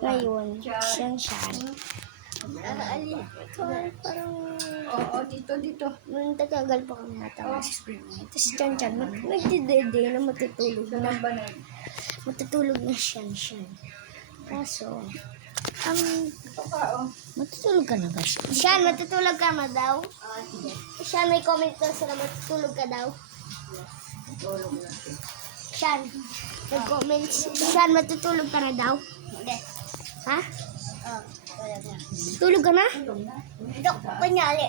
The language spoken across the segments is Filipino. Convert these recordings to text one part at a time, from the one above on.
Ngayon, siyan. Parang... Oo, dito. Nung tagagal pa kami natawag sa school niya. Tapos siyan. Nagdidede na matutulog na. Matutulog na siyan. Kaso, matutulog ka na ba siya? Siyan, matutulog ka na daw? Siyan, may comment daw sila, matutulog ka daw? Tulog na. Siyan, nag-comment. Siyan, matutulog ka na daw? Hindi. Ha? Tulog na. Tulog ka na? Ito, kunyari.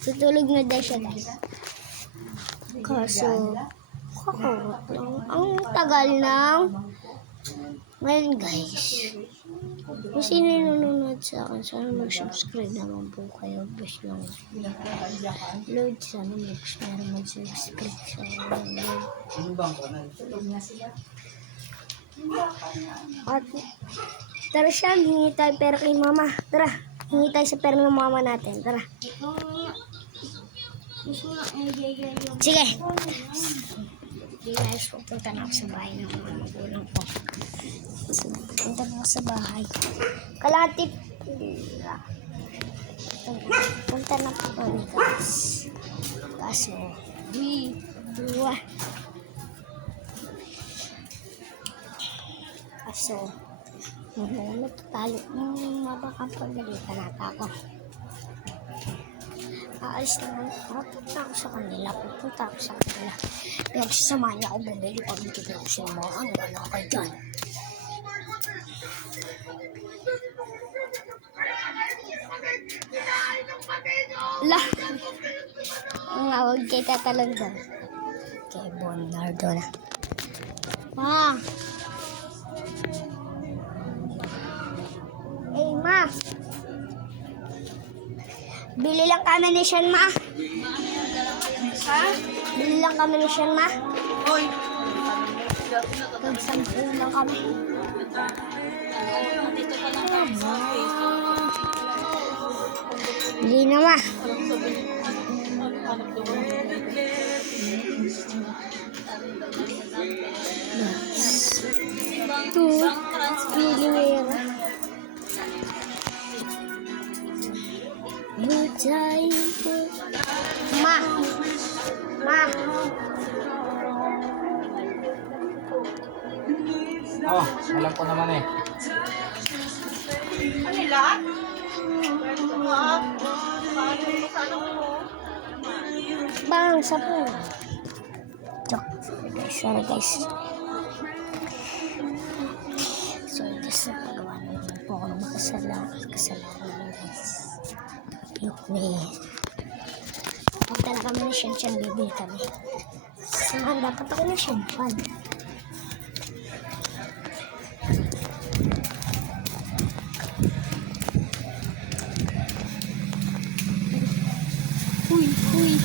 Tutulog na daw siya, guys. Kaso, kakarap lang. Ang tagal ng... Ngayon, guys. Kung sino yung nanonood sa akin, sana mag-subscribe naman po kayo. Best lang. Load, sana mag-subscribe sa akin. At, tara siya, hingi tayo pera kay mama. Tara, hingi tayo sa pera ng mama natin. Tara. Sige. Guys, pupunta na ako sa bahay ng mga magulang ko. Pupunta na ako sa bahay. Kalahati. Punta na po kami, guys. Kaso, natatalo. Mabakapagalitan nata ako. Aalis naman. Pupunta ako sa kanila. Pero sasamahan niya ako bumili pag nakikita ko siya mga wala kayo dyan. Lah! Ang awag kay Tatalanda. Kay Bonardo na. Ma! Eh, ma! Bili lang kami ni Sean, ma. Ha? Bili lang kami ni Sean, ma. Hoy. Tag-sampu lang kami. Dito pa lang kami sa Hindi na, ma. Pilera. Ma. Oh, alam ko naman eh. Ano lahat? Bang, sapo. Joke. Sorry guys. Sorry guys, napagawa naman po ako ng kasalanan guys. Yukme. Pagdala kami na siyan, bibili kami. Saan dapat ako na siyan? Uy.